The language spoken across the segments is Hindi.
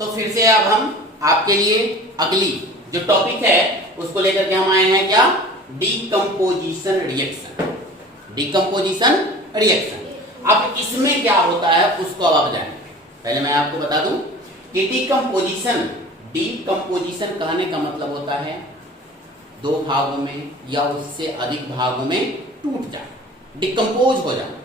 तो फिर से अब हम आपके लिए अगली जो टॉपिक है उसको लेकर के हम आए हैं, क्या? Decomposition reaction. Decomposition reaction. अब इसमें क्या होता है उसको अब आप जानेंगे। पहले मैं आपको बता दूं कि डीकंपोजिशन कहने का मतलब होता है दो भागों में या उससे अधिक भागों में टूट जाना, डिकम्पोज हो जाना।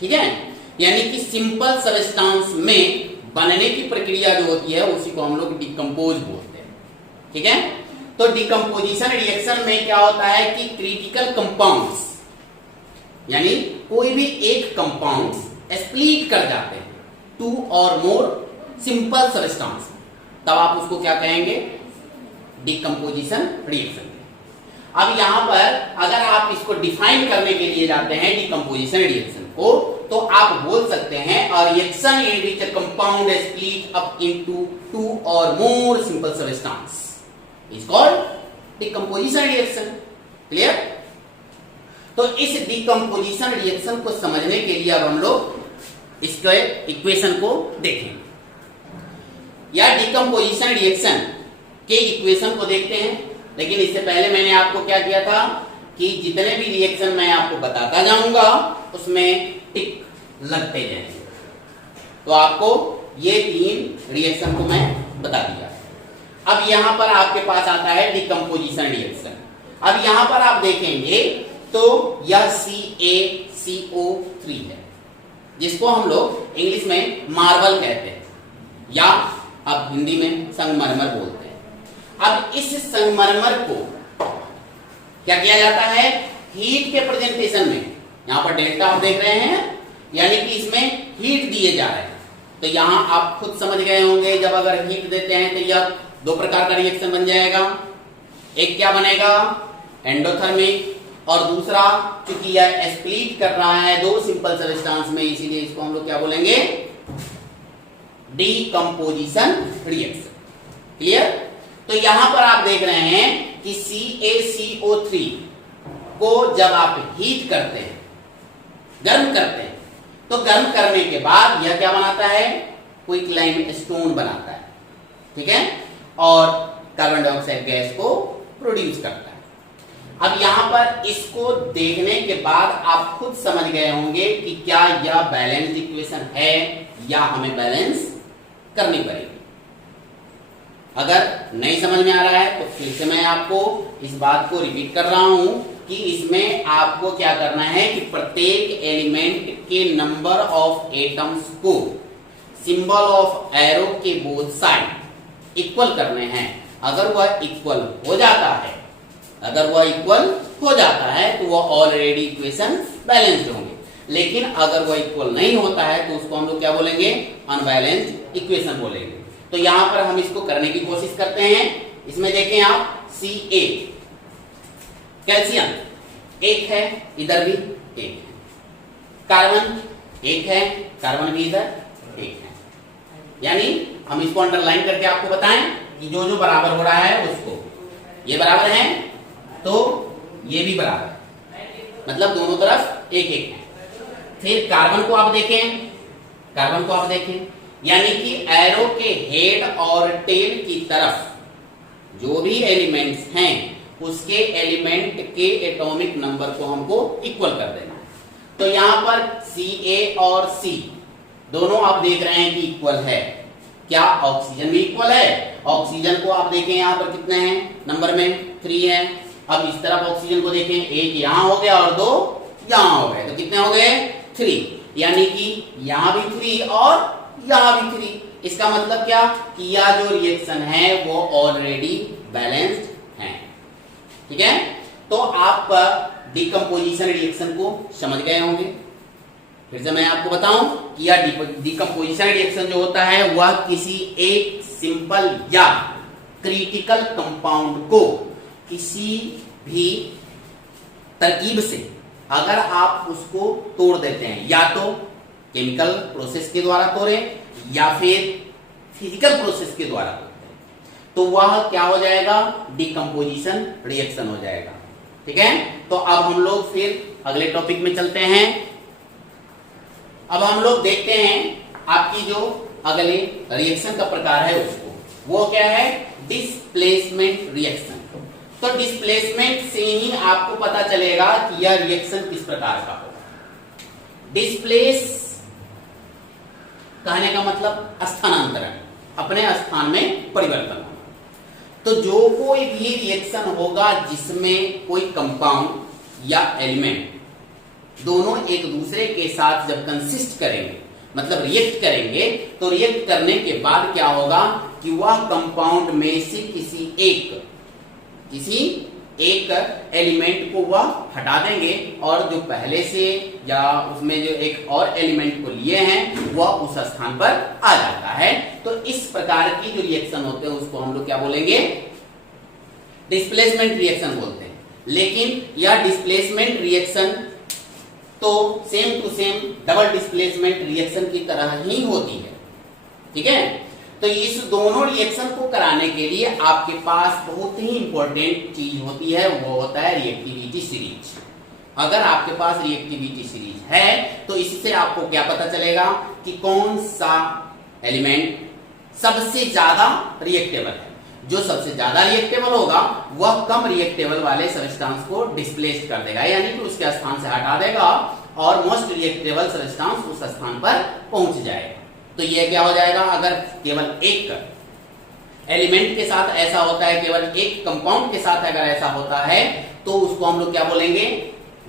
ठीक है, यानी कि सिंपल सबस्टेंस में बनने की प्रक्रिया जो होती है उसी को हम लोग डिकम्पोज बोलते हैं। ठीक है, तो डिकम्पोजिशन रिएक्शन में क्या होता है कि क्रिटिकल कंपाउंड्स यानी कोई भी एक कंपाउंड स्प्लिट कर जाते हैं to or more simple substance, तब आप उसको क्या कहेंगे? Decomposition reaction. अब यहां पर अगर आप इसको डिफाइन करने के लिए जाते हैं डिकम्पोजिशन रिएक्शन को, तो आप बोल सकते हैं a reaction in which a compound split up into two or more simple substance is called decomposition reaction. Clear? तो इस डिकम्पोजिशन रिएक्शन को समझने के लिए अब हम लोग इसके इक्वेशन को देखें या डिकम्पोजिशन रिएक्शन के इक्वेशन को देखते हैं। लेकिन इससे पहले मैंने आपको क्या किया था कि जितने भी रिएक्शन मैं आपको बताता जाऊंगा उसमें टिक लगते जाएंगे। तो आपको ये 3 रिएक्शन को मैं बता दिया। अब यहां पर आपके पास आता है डिकम्पोजिशन रिएक्शन। अब यहां पर आप देखेंगे तो यह CaCO3 है, जिसको हम लोग इंग्लिश में मार्बल कहते हैं या अब हिंदी में संगमरमर बोलते हैं। अब इस संगमरमर को क्या किया जाता है? हीट के प्रेजेंटेशन में, यहां पर डेल्टा आप देख रहे हैं, यानी कि इसमें हीट दिए जा रहे हैं। तो यहां आप खुद समझ गए होंगे जब अगर हीट देते हैं तो यह 2 प्रकार का रिएक्शन बन जाएगा। एक क्या बनेगा? एंडोथर्मिक, और दूसरा चूंकि यह स्प्लिट कर रहा है 2 सिंपल सबस्टेंस में, इसीलिए इसको हम लोग क्या बोलेंगे? Decomposition reaction. क्लियर? तो यहां पर आप देख रहे हैं कि CaCO3 को जब आप हीट करते हैं, गर्म करते हैं, तो गर्म करने के बाद यह क्या बनाता है? क्विकलाइम स्टोन बनाता है। ठीक है, और कार्बन डाइऑक्साइड गैस को प्रोड्यूस करता है। अब यहां पर इसको देखने के बाद आप खुद समझ गए होंगे कि क्या यह बैलेंस्ड इक्वेशन है या हमें बैलेंस करनी पड़ेगी। अगर नहीं समझ में आ रहा है तो फिर से मैं आपको इस बात को रिपीट कर रहा हूं कि इसमें आपको क्या करना है कि प्रत्येक एलिमेंट के नंबर ऑफ एटम्स को सिंबल ऑफ एरो के बोथ साइड इक्वल करने हैं। अगर वह इक्वल हो जाता है तो वह ऑलरेडी इक्वेशन बैलेंस्ड होंगे। लेकिन अगर वह इक्वल नहीं होता है तो उसको हम लोग क्या बोलेंगे? अनबैलेंस्ड इक्वेशन बोलेंगे। तो यहां पर हम इसको करने की कोशिश करते हैं। इसमें देखें आप Ca कैल्शियम 1 है, इधर भी 1 है, कार्बन 1 है, कार्बन भी इधर 1 है। यानी हम इसको अंडरलाइन करके आपको बताएं कि जो जो बराबर हो रहा है उसको, ये बराबर है तो ये भी बराबर है, मतलब दोनों तरफ 1 1 है। फिर कार्बन को आप देखें, यानी कि एरो के हेड और टेल की तरफ जो भी एलिमेंट्स हैं उसके एलिमेंट के एटॉमिक नंबर को हमको इक्वल कर देना है। तो यहां पर Ca और C दोनों आप देख रहे हैं कि इक्वल है। क्या ऑक्सीजन भी इक्वल है? ऑक्सीजन को आप देखें यहां पर कितने हैं नंबर में? 3 है। अब इस तरफ ऑक्सीजन को देखें, 1 यहां हो गया और 2 यहां हो गए, तो कितने हो गए? 3। यानी कि यहां भी 3 और यहां भी 3। इसका मतलब क्या कि यह जो रिएक्शन है वो ऑलरेडी बैलेंस्ड है। ठीक है, तो आप डिकम्पोजिशन रिएक्शन को समझ गए होंगे। फिर से मैं आपको बताऊं कि यह डिकम्पोजिशन रिएक्शन जो होता है वह किसी एक सिंपल या क्रिटिकल कंपाउंड को किसी भी तरकीब से अगर आप उसको तोड़ देते हैं, या तो केमिकल प्रोसेस के द्वारा तोड़ें या फिर फिजिकल प्रोसेस के द्वारा तोड़ें, तो वह क्या हो जाएगा? डिकम्पोजिशन रिएक्शन हो जाएगा। ठीक है, तो अब हम लोग फिर अगले टॉपिक में चलते हैं। अब हम लोग देखते हैं आपकी जो अगले रिएक्शन का प्रकार है उसको, वो क्या है, डिस्प्लेसमेंट रिएक्शन। तो डिस्प्लेसमेंट से ही आपको पता चलेगा कि यह रिएक्शन किस प्रकार का होगा। डिस्प्लेस कहने का मतलब स्थानांतरण, अपने स्थान में परिवर्तन होना। तो जो कोई भी रिएक्शन होगा जिसमें कोई कंपाउंड या एलिमेंट दोनों एक दूसरे के साथ जब कंसिस्ट करेंगे, मतलब रिएक्ट करेंगे, तो रिएक्ट करने के बाद क्या होगा कि वह कंपाउंड में से किसी एक एलिमेंट को वह हटा देंगे और जो पहले से या उसमें जो एक और एलिमेंट को लिए हैं वह उस स्थान पर आ जाता है। तो इस प्रकार की जो रिएक्शन होते हैं उसको हम लोग क्या बोलेंगे, डिस्प्लेसमेंट रिएक्शन बोलते हैं। लेकिन यह डिस्प्लेसमेंट रिएक्शन तो same to same double displacement reaction की तरह ही होती है, ठीक है। तो इस दोनों रिएक्शन को कराने के लिए आपके पास बहुत ही इंपॉर्टेंट चीज होती है, वो होता है रिएक्टिविटी सीरीज। अगर आपके पास रिएक्टिविटी सीरीज है तो इससे आपको क्या पता चलेगा कि कौन सा एलिमेंट सबसे ज्यादा रिएक्टेबल है। जो सबसे ज्यादा रिएक्टेबल होगा वह कम रिएक्टेबल वाले सब्सटेंस को डिस्प्लेस कर देगा, यानी कि उसके स्थान से हटा देगा और मोस्ट रिएक्टेबल सब्सटेंस उस स्थान पर पहुंच जाएगा। तो ये क्या हो जाएगा, अगर केवल एक एलिमेंट के साथ ऐसा होता है, केवल एक कंपाउंड के साथ अगर ऐसा होता है तो उसको हम लोग क्या बोलेंगे,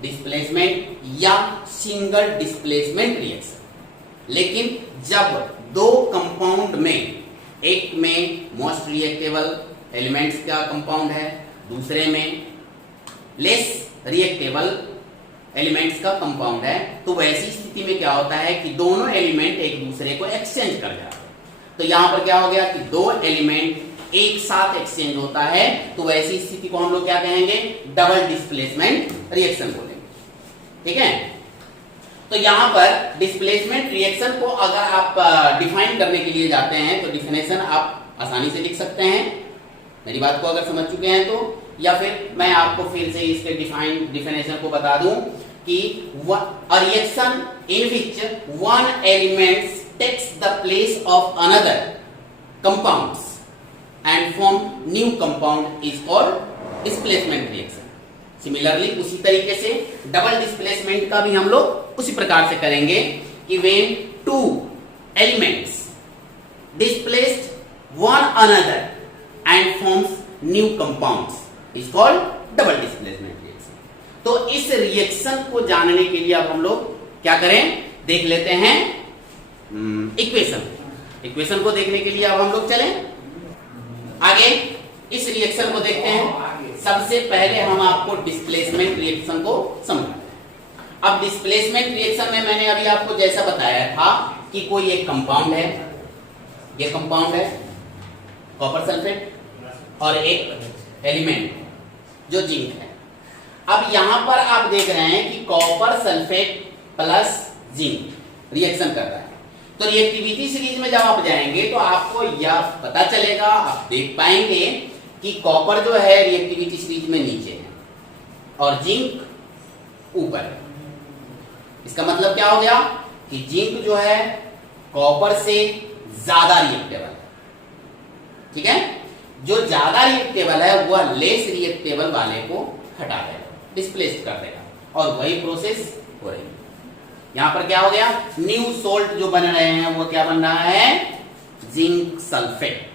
डिस्प्लेसमेंट या सिंगल डिस्प्लेसमेंट रिएक्शन। लेकिन जब दो कंपाउंड में, एक में मोस्ट रिएक्टेबल एलिमेंट्स का कंपाउंड है, दूसरे में लेस रिएक्टेबल एलिमेंट्स का कंपाउंड है, तो वैसी स्थिति में क्या होता है कि दोनों एलिमेंट एक दूसरे को एक्सचेंज कर जाते हैं। तो यहां पर क्या हो गया कि दो एलिमेंट एक साथ एक्सचेंज होता है, तो वैसी स्थिति को हम लोग क्या कहेंगे, डबल डिस्प्लेसमेंट रिएक्शन बोलेंगे, ठीक है। तो यहां पर डिस्प्लेसमेंट रिएक्शन को अगर आप डिफाइन करने के लिए जाते हैं तो डिफिनेशन आप आसानी से लिख सकते हैं, मेरी बात को अगर समझ चुके हैं तो, या फिर मैं आपको फिर से इसके डिफिनेशन को बता दूं कि a reaction in which one element takes the place of another compounds and form new compound is called displacement reaction. Similarly, उसी तरीके से डबल डिस्प्लेसमेंट का भी हम लोग उसी प्रकार से करेंगे कि when two elements displaced one another and forms new compounds is called double displacement reaction. तो इस रिएक्शन को जानने के लिए अब हम लोग क्या करें, देख लेते हैं इक्वेशन को देखने के लिए अब हम लोग चलें आगे, इस रिएक्शन को देखते हैं। सबसे पहले हम आपको डिस्प्लेसमेंट रिएक्शन को समझाते हैं। अब डिस्प्लेसमेंट रिएक्शन में मैंने अभी आपको जैसा बताया था कि कोई एक कंपाउंड है, ये कंपाउंड है कॉपर सल्फेट, और एक एलिमेंट जो जिंक है। अब यहां पर आप देख रहे हैं कि copper sulphate plus zinc reaction कर रहा है। तो रिएक्टिविटी सीरीज में जब आप जाएंगे तो आपको यह पता चलेगा, आप देख पाएंगे कि कॉपर जो है रिएक्टिविटी सीरीज में नीचे है और जिंक ऊपर है। इसका मतलब क्या हो गया कि जिंक जो है कॉपर से ज्यादा रिएक्टेबल है, ठीक है। जो ज्यादा रिएक्टेबल है वह लेस रिएक्टेबल वाले को हटा देगा, डिस्प्लेस कर देगा, और वही प्रोसेस हो रही है। यहां पर क्या हो गया, न्यू सोल्ट जो बन रहे हैं वो क्या बन रहा है, जिंक सल्फेट,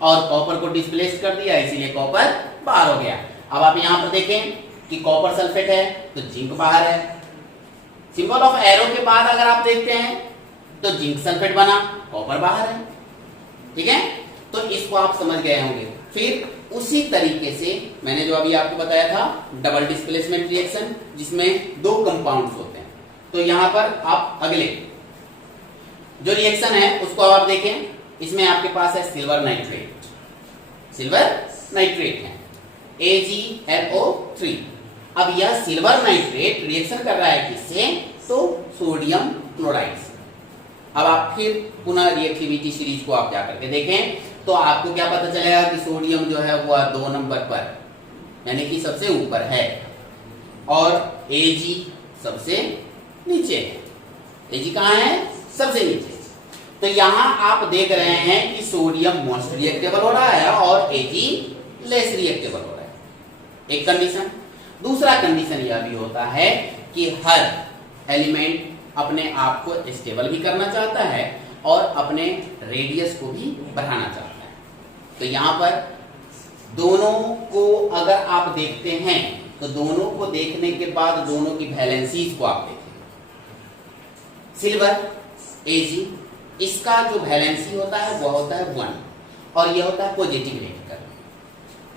और कॉपर को डिस्प्लेस कर दिया इसीलिए कॉपर बाहर हो गया। अब आप यहां पर देखें कि कॉपर सल्फेट है तो जिंक बाहर है। सिंबल ऑफ एरो के बाद अगर आप देखते हैं तो जिंक सल्फेट बना, कॉपर बाहर है, ठीक है। तो इसको आप समझ गए होंगे। फिर उसी तरीके से मैंने जो अभी आपको बताया था डबल डिस्प्लेसमेंट रिएक्शन, जिसमें दो कंपाउंड्स होते हैं। तो यहां पर आप अगले जो रिएक्शन है उसको आप देखें, इसमें आपके पास है सिल्वर नाइट्रेट, सिल्वर नाइट्रेट है AgNO3। अब यह सिल्वर नाइट्रेट रिएक्शन कर रहा है किससे, तो सोडियम क्लोराइड से। अब आप फिर पुनः रिएक्टिविटी सीरीज को आप जाकर के देखें तो आपको क्या पता चलेगा कि सोडियम जो है वह 2 नंबर पर यानी कि सबसे ऊपर है और Ag सबसे नीचे है। Ag कहाँ है, सबसे नीचे। तो यहां आप देख रहे हैं कि सोडियम मोस्ट रिएक्टेबल हो रहा है और Ag लेस रिएक्टेबल हो रहा है, एक कंडीशन। दूसरा कंडीशन यह भी होता है कि हर एलिमेंट अपने आप को स्टेबल भी करना चाहता है और अपने रेडियस को भी बढ़ाना चाहता है। तो यहां पर दोनों को अगर आप देखते हैं तो दोनों को देखने के बाद दोनों की वैलेंसीज को आप देखें। सिल्वर Ag, इसका जो वैलेंसी होता है वह होता है 1 और यह होता है पॉजिटिव रेडिकल।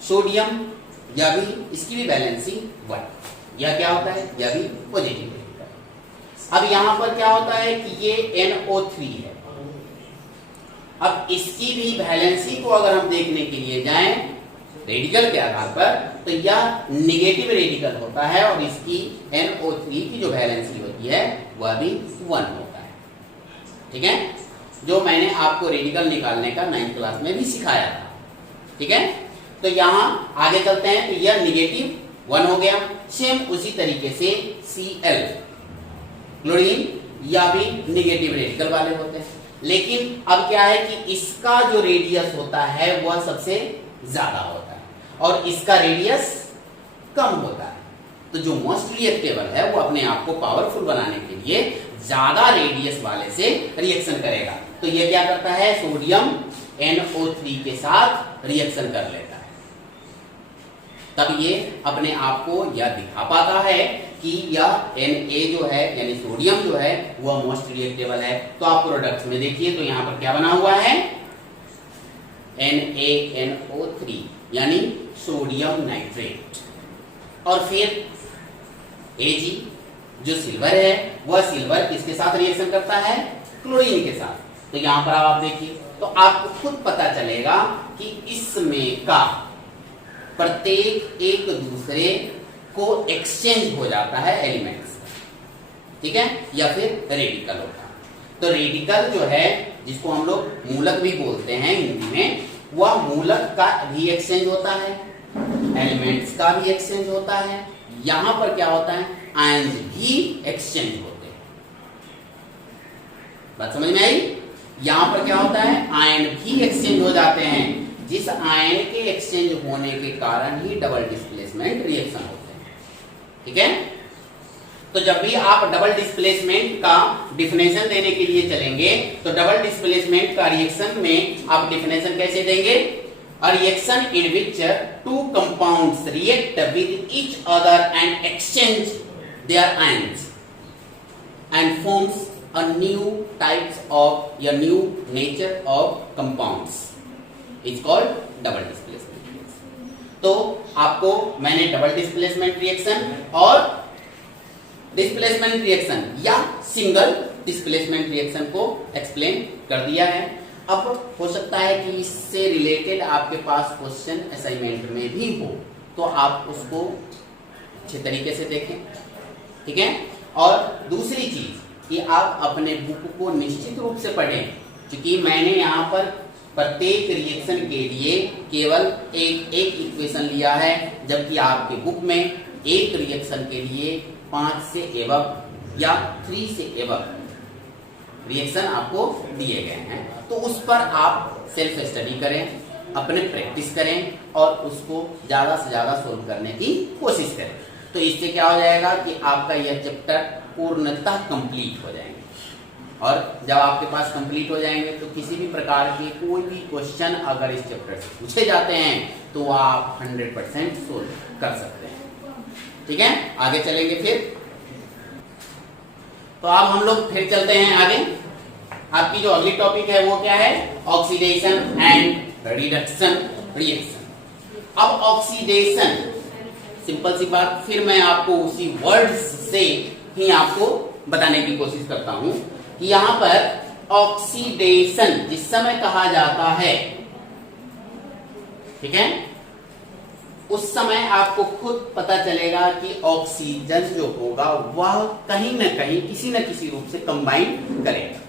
सोडियम यह भी, इसकी भी वैलेंसी 1, यह क्या होता है, यह भी पॉजिटिव रेडिकल। अब यहां पर क्या होता है कि ये NO3 है। अब इसकी भी वैलेंसी को अगर हम देखने के लिए जाएं रेडिकल के आधार पर तो यह निगेटिव रेडिकल होता है और इसकी NO3 की जो वैलेंसी होती है वह भी 1 होता है। ठीक है, जो मैंने आपको रेडिकल निकालने का 9th क्लास में भी सिखाया था। ठीक है, तो यहां आगे चलते हैं। तो यह निगेटिव 1 हो गया। सेम उसी तरीके से Cl क्लोरीन, यह भी निगेटिव रेडिकल वाले होते हैं। लेकिन अब क्या है कि इसका जो रेडियस होता है वह सबसे ज्यादा होता है और इसका रेडियस कम होता है। तो जो मोस्ट रिएक्टेबल है वो अपने आप को पावरफुल बनाने के लिए ज्यादा रेडियस वाले से रिएक्शन करेगा। तो ये क्या करता है, सोडियम NO3 के साथ रिएक्शन कर लेता है। तब ये अपने आप को यह दिखा पाता है कि यह Na जो है यानी सोडियम जो है वह मोस्ट रिएक्टेबल है। तो आप प्रोडक्ट्स में देखिए तो यहां पर क्या बना हुआ है, NaNO3 यानी सोडियम नाइट्रेट। और फिर Ag जो सिल्वर है वह सिल्वर किसके साथ रिएक्शन करता है, क्लोरीन के साथ। तो यहां पर आप देखिए तो आपको खुद पता चलेगा कि इसमें का प्रत्येक एक दूसरे को एक्सचेंज हो जाता है एलिमेंट्स। ठीक है, या फिर रेडिकल होता है। तो रेडिकल जो है जिसको हम लोग मूलक भी बोलते हैं हिंदी में, वह मूलक का भी एक्सचेंज होता है, एलिमेंट्स का भी एक्सचेंज होता है। यहां पर क्या होता है, आयंस भी एक्सचेंज होते हैं। बात समझ में आई? यहां पर क्या होता है, आयन भी एक्सचेंज हो जाते हैं, जिस आयन के एक्सचेंज होने के कारण ही डबल डिस्प्लेसमेंट रिएक्शन होते हैं। ठीक है, तो जब भी आप डबल डिस्प्लेसमेंट का डिफिनेशन देने के लिए चलेंगे तो डबल डिस्प्लेसमेंट का रिएक्शन में आप डिफिनेशन कैसे देंगे, a reaction in which two compounds react with each other and exchange their ions and forms a new types of a new nature of compounds is called double displacement reaction। तो आपको मैंने डबल डिस्प्लेसमेंट रिएक्शन और डिस्प्लेसमेंट रिएक्शन या सिंगल डिस्प्लेसमेंट रिएक्शन को एक्सप्लेन कर दिया है। अब हो सकता है कि इससे रिलेटेड आपके पास क्वेश्चन असाइनमेंट में भी हो, तो आप उसको अच्छे तरीके से देखें। ठीक है, और दूसरी चीज कि आप अपने बुक को निश्चित रूप से पढ़ें, क्योंकि मैंने यहाँ पर प्रत्येक रिएक्शन के लिए केवल एक इक्वेशन लिया है, जबकि आपके बुक में एक रिएक्शन के लिए 5 से एबव या 3 से एबव रिएक्शन आपको दिए गए हैं। तो उस पर आप सेल्फ स्टडी करें, अपने प्रैक्टिस करें और उसको ज्यादा से ज्यादा सोल्व करने की कोशिश करें। तो इससे क्या हो जाएगा कि आपका यह चैप्टर पूर्णतः कंप्लीट हो जाएंगे। और जब आपके पास कंप्लीट हो जाएंगे तो किसी भी प्रकार के कोई भी क्वेश्चन अगर इस चैप्टर से पूछे जाते हैं तो आप 100% सोल्व कर सकते हैं। ठीक है, आगे चलेंगे फिर। तो अब हम लोग फिर चलते हैं आगे। आपकी जो अगली टॉपिक है वो क्या है, ऑक्सीडेशन एंड रिडक्शन रिएक्शन। अब ऑक्सीडेशन, सिंपल सी बात, फिर मैं आपको उसी वर्ड्स से ही आपको बताने की कोशिश करता हूं कि यहां पर ऑक्सीडेशन जिस समय कहा जाता है, ठीक है, उस समय आपको खुद पता चलेगा कि ऑक्सीजन जो होगा वह कहीं ना कहीं किसी न किसी रूप से कंबाइन करेगा।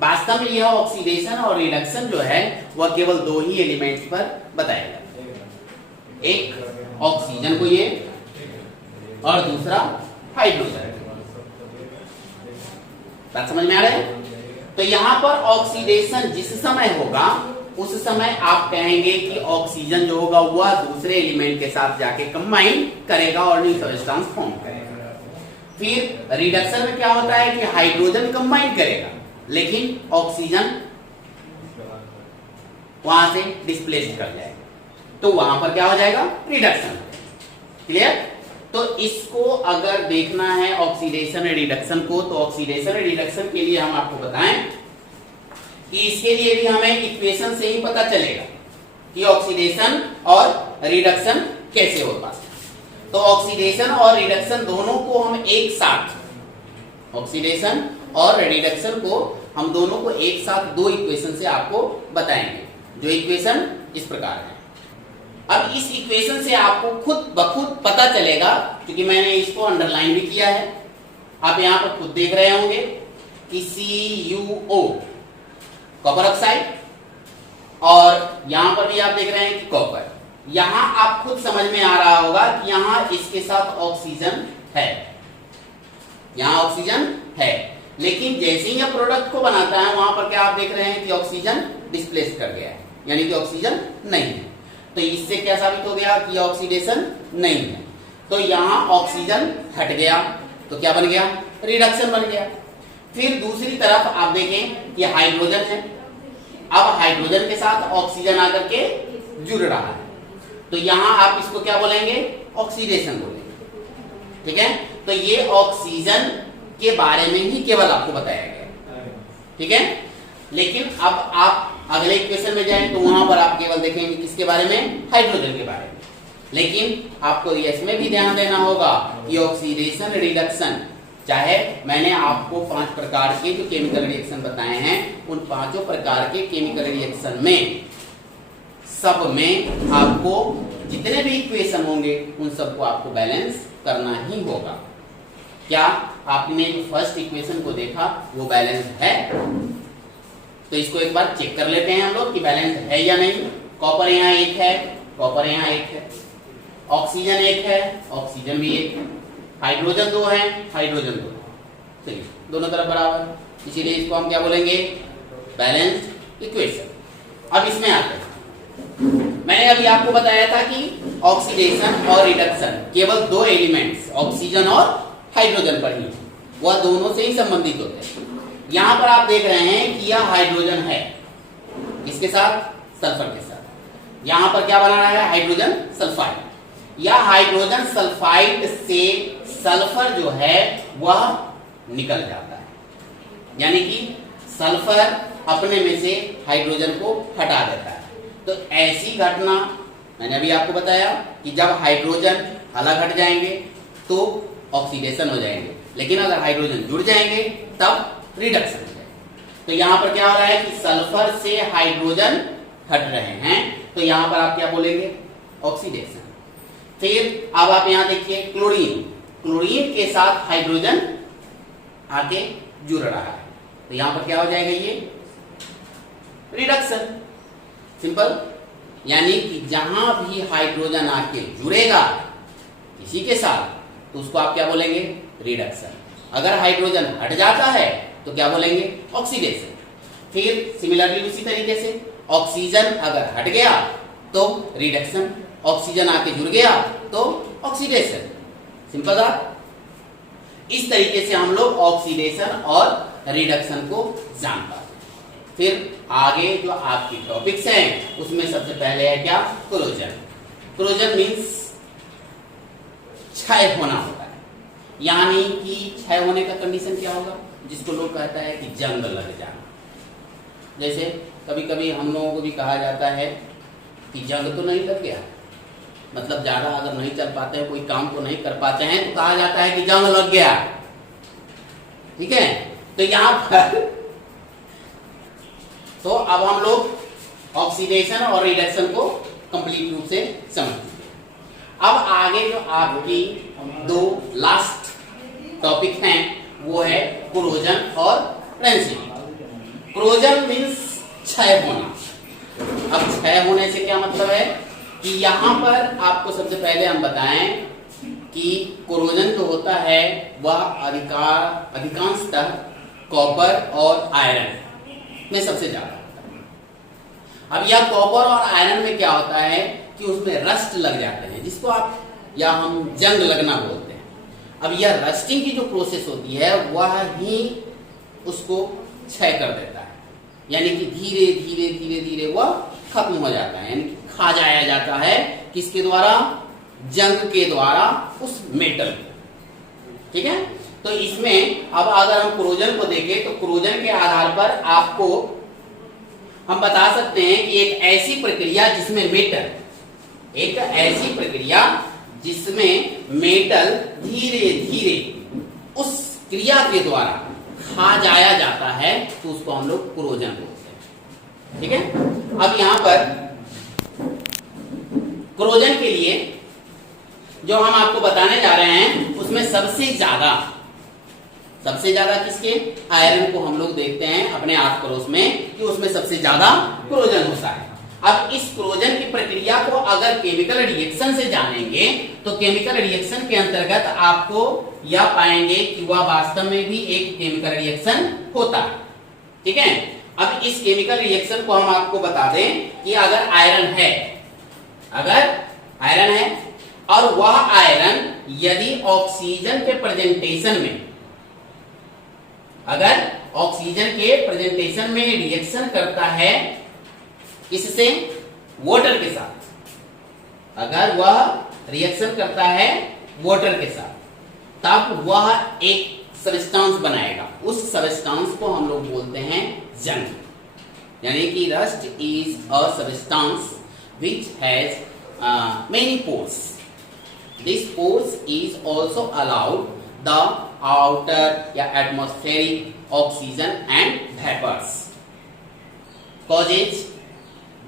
वास्तव में यह ऑक्सीडेशन और रिडक्शन जो है वह केवल 2 ही एलिमेंट्स पर बताएगा, एक ऑक्सीजन को ये और दूसरा हाइड्रोजन। बात समझ में आ रहा है? तो यहां पर ऑक्सीडेशन जिस समय होगा उस समय आप कहेंगे कि ऑक्सीजन जो होगा वह दूसरे एलिमेंट के साथ जाके कंबाइन करेगा और न्यू सब्सटेंस फॉर्म करेगा। फिर रिडक्शन में क्या होता है कि हाइड्रोजन कंबाइन करेगा लेकिन ऑक्सीजन वहां से डिस्प्लेस कर जाएगा, तो वहां पर क्या हो जाएगा, रिडक्शन। क्लियर? तो इसको अगर देखना है ऑक्सीडेशन रिडक्शन को, तो ऑक्सीडेशन रिडक्शन के लिए हम आपको बताएं कि इसके लिए भी हमें इक्वेशन से ही पता चलेगा कि ऑक्सीडेशन और रिडक्शन कैसे होता है। तो ऑक्सीडेशन और रिडक्शन दोनों को हम एक साथ, ऑक्सीडेशन और रिडक्शन को हम दोनों को एक साथ दो इक्वेशन से आपको बताएंगे, जो इक्वेशन इस प्रकार है। अब इस इक्वेशन से आपको खुद ब खुद पता चलेगा, क्योंकि मैंने इसको अंडरलाइन भी किया है, आप यहां पर खुद देख रहे होंगे कि CuO कॉपर ऑक्साइड, और यहां पर भी आप देख रहे हैं कि कॉपर। यहां आप खुद समझ में आ रहा होगा कि यहां इसके साथ ऑक्सीजन है, यहां ऑक्सीजन है, लेकिन जैसे ही यह प्रोडक्ट को बनाता है वहां पर क्या आप देख रहे हैं कि ऑक्सीजन डिस्प्लेस कर गया है, यानी कि ऑक्सीजन नहीं है। तो इससे क्या साबित हो गया कि ऑक्सीडेशन नहीं है। तो यहां ऑक्सीजन हट गया तो क्या बन गया, रिडक्शन बन गया। फिर दूसरी तरफ आप देखें कि हाइड्रोजन है, अब हाइड्रोजन के साथ ऑक्सीजन आकर के जुड़ रहा है, तो यहां आप इसको क्या बोलेंगे, ऑक्सीडेशन बोलेंगे। ठीक है, तो ये ऑक्सीजन के बारे में ही केवल आपको बताया गया। ठीक है, लेकिन अब आप अगले इक्वेशन में जाएं तो वहां पर आप केवल देखेंगे किसके बारे में, हाइड्रोजन के बारे में। लेकिन आपको इसमें भी ध्यान देना होगा कि ऑक्सीडेशन रिडक्शन, चाहे मैंने आपको 5 प्रकार के जो केमिकल रिएक्शन बताए हैं, उन 5 प्रकार के केमिकल रिएक्शन में सब में आपको जितने भी इक्वेशन होंगे उन सबको आपको बैलेंस करना ही होगा। क्या आपने जो फर्स्ट इक्वेशन को देखा वो बैलेंस है? तो इसको एक बार चेक कर लेते हैं हम लोग कि बैलेंस है या नहीं। कॉपर यहाँ 1 है, कॉपर यहाँ 1 है, ऑक्सीजन 1 है, ऑक्सीजन भी 1 है, हाइड्रोजन 2 है, हाइड्रोजन 2 है, चलिए दोनों तरफ बराबर, इसीलिए इसको हम क्या बोलेंगे, बैलेंस्ड इक्वेशन। अब इसमें आते हैं, मैंने अभी आपको बताया था कि ऑक्सीडेशन और रिडक्शन केवल 2 एलिमेंट्स ऑक्सीजन और हाइड्रोजन पर ही, वह दोनों से ही संबंधित होते हैं। यहां पर आप देख रहे हैं कि यह हाइड्रोजन है, किसके साथ, सल्फर के साथ। यहां पर क्या बना रहा है, हाइड्रोजन सल्फाइड। या हाइड्रोजन सल्फाइड से सल्फर जो है वह निकल जाता है, यानी कि सल्फर अपने में से हाइड्रोजन को हटा देता है। तो ऐसी घटना मैंने अभी आपको बताया कि जब हाइड्रोजन अलग हट जाएंगे तो ऑक्सीडेशन हो जाएंगे, लेकिन अगर हाइड्रोजन जुड़ जाएंगे तब रिडक्शन हो जाएगा। तो यहां पर क्या हो रहा है कि सल्फर से हाइड्रोजन हट रहे हैं, तो यहां पर आप क्या बोलेंगे, ऑक्सीडेशन। फिर अब आप यहां देखिए क्लोरीन, क्लोरीन के साथ हाइड्रोजन आके जुड़ रहा है, तो यहां पर क्या हो जाएगा, ये रिडक्शन। सिंपल, यानी कि जहां भी हाइड्रोजन आके जुड़ेगा किसी के साथ तो उसको आप क्या बोलेंगे, रिडक्शन। अगर हाइड्रोजन हट जाता है तो क्या बोलेंगे, ऑक्सीडेशन। फिर सिमिलरली उसी तरीके से ऑक्सीजन अगर हट गया तो रिडक्शन, ऑक्सीजन आके जुड़ गया तो ऑक्सीडेशन। सिंपल बात। इस तरीके से हम लोग ऑक्सीडेशन और रिडक्शन को जान पाते हैं। फिर आगे जो आपकी टॉपिक्स हैं उसमें सबसे पहले है क्या, कोरोजन। कोरोजन मीन्स क्षय होना होता है, यानी कि क्षय होने का कंडीशन क्या होगा, जिसको लोग कहता है कि जंग लग जाना। जैसे कभी कभी हम लोगों को भी कहा जाता है कि जंग तो नहीं लग गया, मतलब ज्यादा अगर नहीं चल पाते हैं, कोई काम को नहीं कर पाते हैं तो कहा जाता है कि जंग लग गया। ठीक है, तो यहां पर तो अब हम लोग ऑक्सीडेशन और रिडक्शन को कंप्लीट रूप से समझते हैं। अब आगे जो आपकी 2 लास्ट टॉपिक हैं वो है कोरोजन और रेंसिंग। कोरोजन मीन्स क्षय होना। अब क्षय होने से क्या मतलब है कि यहां पर आपको सबसे पहले हम बताएं कि कोरोजन जो होता है वह अधिकांशतः कॉपर और आयरन में सबसे ज्यादा होता है। अब यह कॉपर और आयरन में क्या होता है कि उसमें रस्ट लग जाते हैं, जिसको आप या हम जंग लगना बोलते हैं। अब यह रस्टिंग की जो प्रोसेस होती है वह ही उसको क्षय कर देता है, यानी कि धीरे धीरे धीरे धीरे वह खत्म हो जाता है, यानी कि खा जाया जाता है। किसके द्वारा? जंग के द्वारा उस मेटल को। ठीक है, तो इसमें अब अगर हम क्रोजन को देखें तो क्रोजन के आधार पर आपको हम बता सकते हैं कि एक ऐसी प्रक्रिया जिसमें मेटल धीरे धीरे उस क्रिया के द्वारा खा जाया जाता है, तो उसको हम लोग क्रोजन बोलते हैं। ठीक है, अब यहां पर क्रोजन के लिए जो हम आपको बताने जा रहे हैं उसमें सबसे ज्यादा किसके? आयरन को हम लोग देखते हैं अपने आस पड़ोस में कि उसमें सबसे ज्यादा क्रोजन होता है। अब इस क्रोजन की प्रक्रिया को अगर केमिकल रिएक्शन से जानेंगे तो केमिकल रिएक्शन के अंतर्गत आपको यह पाएंगे कि वह वास्तव में भी एक केमिकल रिएक्शन होता है। ठीक है, अब इस केमिकल रिएक्शन को हम आपको बता दें कि अगर आयरन है और वह आयरन यदि ऑक्सीजन के प्रेजेंटेशन में रिएक्शन करता है इससे वाटर के साथ, अगर वह रिएक्शन करता है वाटर के साथ, तब वह एक सब्सटेंस बनाएगा। उस सब्सटेंस को हम लोग बोलते हैं जंग, यानी कि rust is a substance which has many pores. This pores is also allowed the outer या atmospheric oxygen and vapors. Causes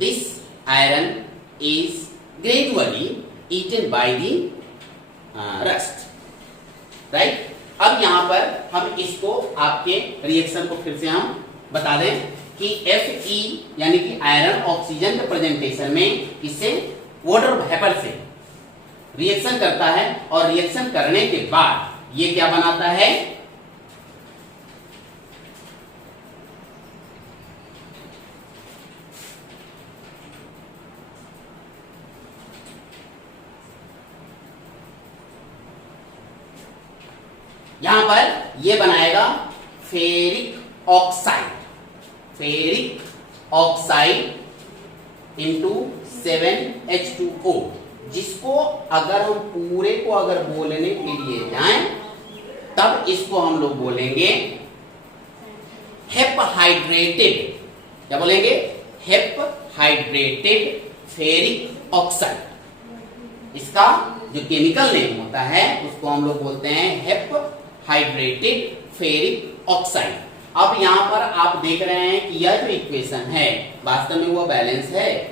this iron is gradually eaten by the rust. Right? अब यहाँ पर हम इसको आपके रिएक्शन को फिर से हम बता दें कि Fe यानी कि आयरन ऑक्सीजन के प्रेजेंटेशन में इससे वाटर वेपर से रिएक्शन करता है और रिएक्शन करने के बाद ये क्या बनाता है? यहां पर ये बनाएगा फेरिक ऑक्साइड इंटू 7H2O, जिसको अगर हम पूरे को अगर बोलने के लिए जाएं तब इसको हम लोग बोलेंगे हेपहाइड्रेटेड। क्या बोलेंगे? हेपहाइड्रेटेड फेरिक ऑक्साइड। इसका जो केमिकल नेम होता है उसको हम लोग बोलते हैं हेपहाइड्रेटेड फेरिक ऑक्साइड। अब यहां पर आप देख रहे हैं कि यह जो इक्वेशन है वास्तव में वो बैलेंस है।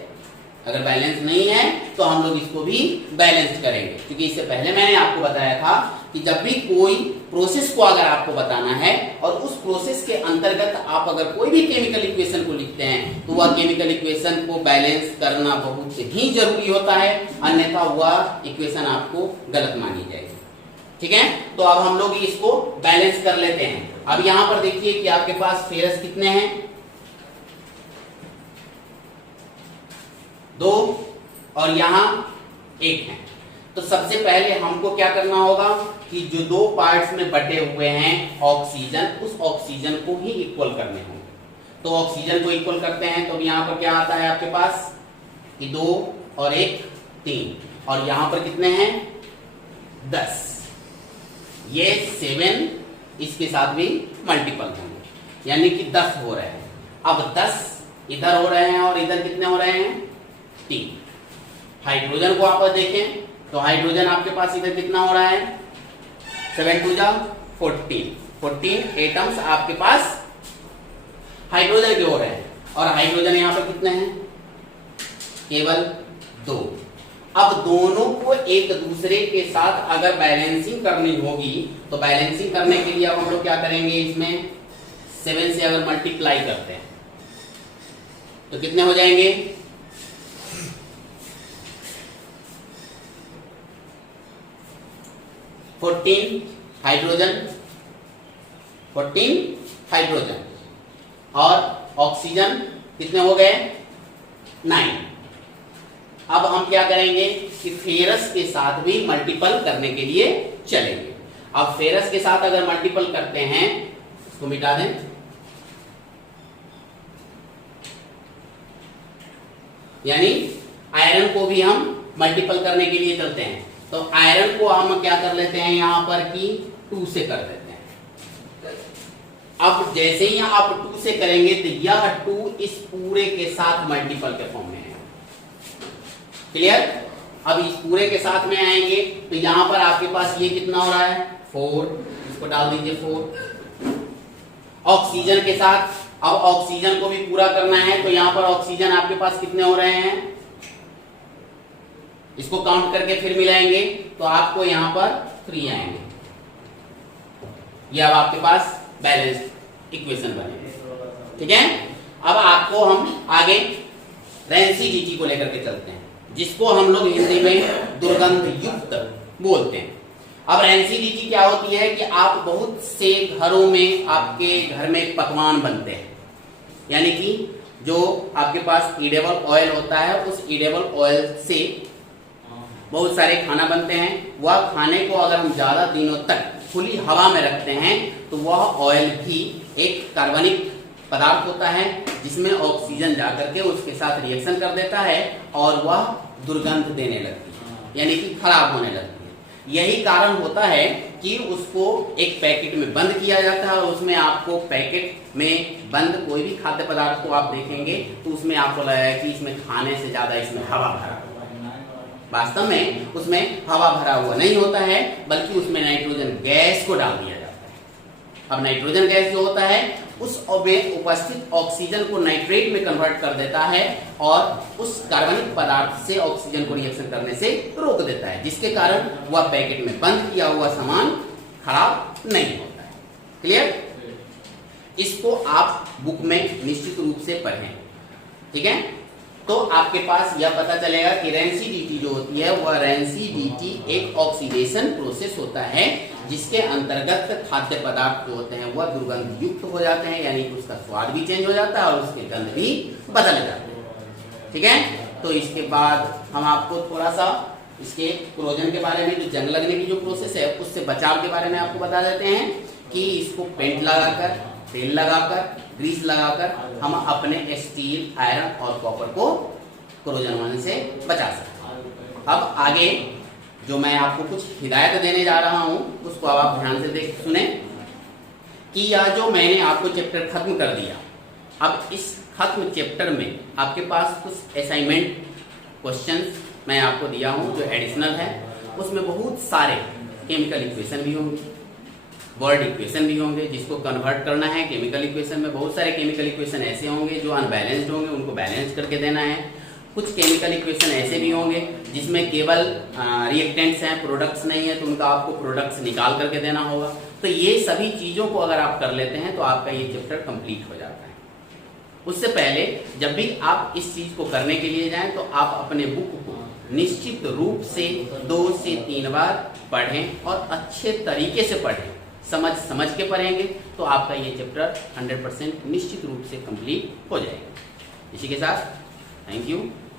अगर बैलेंस नहीं है तो हम लोग इसको भी बैलेंस करेंगे, क्योंकि इससे पहले मैंने आपको बताया था कि जब भी कोई प्रोसेस को अगर आपको बताना है और उस प्रोसेस के अंतर्गत आप अगर कोई भी केमिकल इक्वेशन को लिखते हैं तो वह केमिकल इक्वेशन को बैलेंस करना बहुत ही जरूरी होता है, अन्यथा वह इक्वेशन आपको गलत मानी जाएगी। ठीक है, तो अब हम लोग इसको बैलेंस कर लेते हैं। अब यहां पर देखिए कि आपके पास फेरस कितने हैं? 2 और यहां 1 है। तो सबसे पहले हमको क्या करना होगा कि जो 2 पार्ट्स में बटे हुए हैं ऑक्सीजन, उस ऑक्सीजन को ही इक्वल करने होंगे। तो ऑक्सीजन को इक्वल करते हैं तो यहां पर क्या आता है आपके पास कि 2 और 1 3, और यहां पर कितने हैं? 10। ये 7 इसके साथ भी मल्टीपल होंगे, यानी कि 10 हो रहे हैं। अब 10 इधर हो रहे हैं और इधर कितने हो रहे हैं? 3। हाइड्रोजन को आप देखें तो हाइड्रोजन आपके पास इधर कितना हो रहा है? 7 2 जा 14 एटम्स आपके पास हाइड्रोजन के हो रहे हैं, और हाइड्रोजन यहां पर कितने हैं? केवल 2। अब दोनों को एक दूसरे के साथ अगर बैलेंसिंग करनी होगी तो बैलेंसिंग करने के लिए अब हम लोग क्या करेंगे? इसमें 7 से अगर मल्टीप्लाई करते हैं तो कितने हो जाएंगे? 14 हाइड्रोजन और ऑक्सीजन कितने हो गए 9। अब हम क्या करेंगे कि फेरस के साथ भी मल्टीपल करने के लिए चलेंगे। अब फेरस के साथ अगर मल्टीपल करते हैं, इसको मिटा दें, यानी आयरन को भी हम मल्टीपल करने के लिए चलते हैं। तो आयरन को हम क्या कर लेते हैं यहां पर कि 2 से कर देते हैं। अब जैसे ही आप 2 से करेंगे तो यह 2 इस पूरे के साथ मल्टीपल के फॉर्म में है। क्लियर? अब इस पूरे के साथ में आएंगे तो यहां पर आपके पास ये कितना हो रहा है 4, इसको डाल दीजिए 4। ऑक्सीजन के साथ, अब ऑक्सीजन को भी पूरा करना है तो यहां पर ऑक्सीजन आपके पास कितने हो रहे हैं, इसको काउंट करके फिर मिलाएंगे तो आपको यहां पर 3 आएंगे। ये अब आपके पास बैलेंस इक्वेशन बनेगी। ठीक है? अब आपको हम आगे रेंसिडिटी को लेकर के चलते हैं, जिसको हम लोग हिंदी में दुर्गंध युक्त बोलते हैं। अब रेंसिडिटी क्या होती है कि आप बहुत से घरों में, आपके घर में पकवान बनते हैं, यानी कि जो आपके पास ईडेबल ऑयल होता है, उस ईडेबल ऑयल से बहुत सारे खाना बनते हैं। वह खाने को अगर हम ज्यादा दिनों तक खुली हवा में रखते हैं तो वह ऑयल भी एक कार्बनिक पदार्थ होता है, जिसमें ऑक्सीजन जाकर के उसके साथ रिएक्शन कर देता है और वह दुर्गंध देने लगती है, यानी कि खराब होने लगती है। यही कारण होता है कि उसको एक पैकेट में बंद किया जाता है, और उसमें आपको पैकेट में बंद कोई भी खाद्य पदार्थ को आप देखेंगे तो उसमें आपको लगेगा कि इसमें खाने से ज्यादा इसमें हवा भरा। वास्तव में उसमें हवा भरा हुआ नहीं होता है, बल्कि उसमें नाइट्रोजन गैस को डाल दिया जाता है। अब नाइट्रोजन गैस जो होता है उस में उपस्थित ऑक्सीजन को नाइट्रेट में कन्वर्ट कर देता है और उस कार्बनिक पदार्थ से ऑक्सीजन को रिएक्शन करने से रोक देता है, जिसके कारण वह पैकेट में बंद किया हुआ सामान खराब नहीं होता है। क्लियर? इसको आप बुक में निश्चित रूप से पढ़ें। ठीक है? तो आपके पास यह पता चलेगा कि रेंसिडिटी जो होती है वह रेंसिडिटी एक ऑक्सीडेशन प्रोसेस होता है, जिसके अंतर्गत खाद्य पदार्थ जो होते हैं वह दुर्गंध युक्त हो जाते हैं, यानी कि उसका स्वाद भी चेंज हो जाता है और उसके गंध भी बदल जाते हैं। ठीक है? तो इसके बाद हम आपको थोड़ा सा इसके क्लोजन के बारे में, जो जंग लगने की जो प्रोसेस है उससे बचाव के बारे में आपको बता देते हैं कि इसको पेंट लगाकर, तेल लगाकर, ग्रीस लगाकर हम अपने स्टील, आयरन और कॉपर को क्लोजन होने से बचा सकते हैं। अब आगे जो मैं आपको कुछ हिदायत देने जा रहा हूं उसको अब आप ध्यान से सुने कि यह जो मैंने आपको चैप्टर खत्म कर दिया, अब इस खत्म चैप्टर में आपके पास कुछ असाइनमेंट क्वेश्चंस मैं आपको दिया हूं जो एडिशनल है। उसमें बहुत सारे केमिकल इक्वेशन भी होंगे, वर्ड इक्वेशन भी होंगे, जिसको कन्वर्ट करना है केमिकल इक्वेशन में। बहुत सारे केमिकल इक्वेशन ऐसे होंगे जो अनबैलेंस्ड होंगे, उनको बैलेंस करके देना है। कुछ केमिकल इक्वेशन ऐसे भी होंगे जिसमें केवल रिएक्टेंट्स हैं, प्रोडक्ट्स नहीं है, तो उनका आपको प्रोडक्ट्स निकाल करके देना होगा। तो ये सभी चीजों को अगर आप कर लेते हैं तो आपका ये चैप्टर कंप्लीट हो जाता है। उससे पहले जब भी आप इस चीज को करने के लिए जाएं तो आप अपने बुक को निश्चित रूप से 2 से 3 बार पढ़ें और अच्छे तरीके से पढ़ें। समझ के पढ़ेंगे तो आपका ये चैप्टर 100% निश्चित रूप से कंप्लीट हो जाएगा। इसी के साथ थैंक यू।